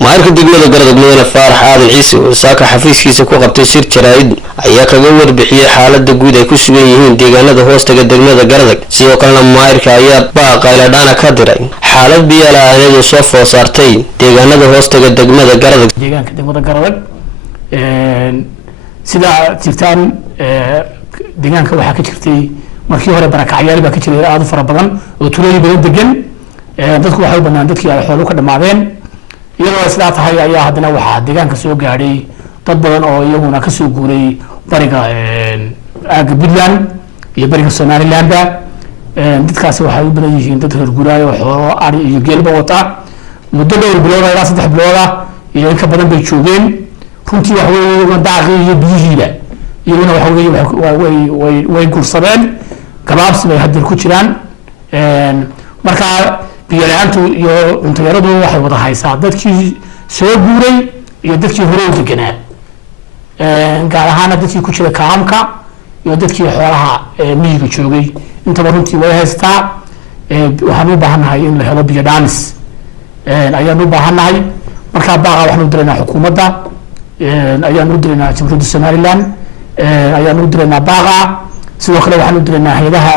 maarka degmada Garadeg Mudane Faarax Aadan Ciise oo saaka xafiiskiisa ku qabtay shir jaraa'id ayaa kaga warbixiyay xaaladda guud ay ku sugan yihiin deegaanada hoostaga degmada Garadeg sidoo kalena maarka ayaa baaqayla dhaana ka diray xaalad biyo la'aaneed oo soo food saartay deegaanada hoostaga degmada Garadeg deegaanka degmada Garadeg sida jirtaan deegaanka waxa ka jirtay markii hore barakacyaal baa ka jiray aad u fara badan oo tuulooyin badan degan dadku waxay u banaan dadkii ay xoolo ka dhamaadeen iyadoo sidaa tahay ayaa haddana waxaa deegaanka soo gaadhay dad badan oo iyaguna ka soo guuray bariga aaga Puntland iyo bariga Somaliland dadkaasi waxay u badan yihiin dad reer guuraayo xoolo ari iyo geelba wata muddo dhowr bilood ilaa 3 bilood iyo in ka badan bay joogeen runtii wax weeye daaqi iyo biyihiiba iyaguna waxa weeye way gursadeen gabaabsi bay hadda ku jiraan marka biyo la'aantu iyo cunto yaradu waxay wada haysaa dadkii soo guuray iyo dadkii hore u deganaa gaar ahaan dadkii ku jira kaamka iyo dadkii xoolaha miyiga joogay intaba runtii way haystaa waxaan u baahanahay in la helo biyo dhaamis ayaan u baahanahay marka baaqa waxaan u direynaa xukuumadda ayaan u direynaa jamhuuriyadda Somaliland ayaan u direynaa baaqa sidoo kale waxaan u direynaa hay'adaha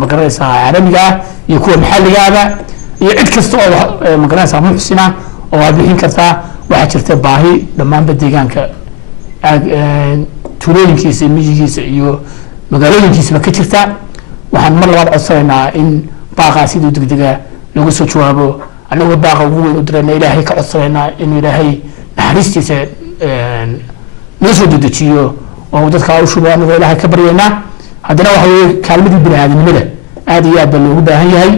magaranaysa caalamiga iyo kuwa maxalliga ah iyo cid kasta oo magaranaysa muxsina oo ay bixin karta waxa jirta baahi dhammaan deegaanka tuulooyinkiisa miyigiisa iyo magaalooyinkiisa ka jirta waxaan mar labaad codsanaynaa in baaqa sidoo degdega lagu soo jawaabo anagoo baaqa ugu weyn u direynaa ilaahay ka codsanaynaa in ilaahay naxariistiisa noo soo dedejiyo oo dadka u shubay anagoo ilaahay ka baryaynaa haddana waxa weeye kaalmadii bini'aadanimada aad iyo aad baa loogu baahan yahay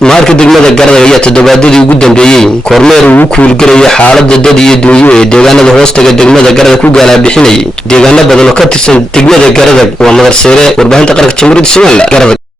maarka degmada Garadeg ayaa toddobaadadii ugu dambeeyay kormeer uu ku kulgarayo xaaladda dad iyo duuyo ee deegaanada hoostaga degmada Garadeg ku gaala bixinay deegaano badan oo ka tirsan degmada Garadeg waa Madar Seere warbaahinta qaranka Jamhuuriyadda Soomaaliya Garadeg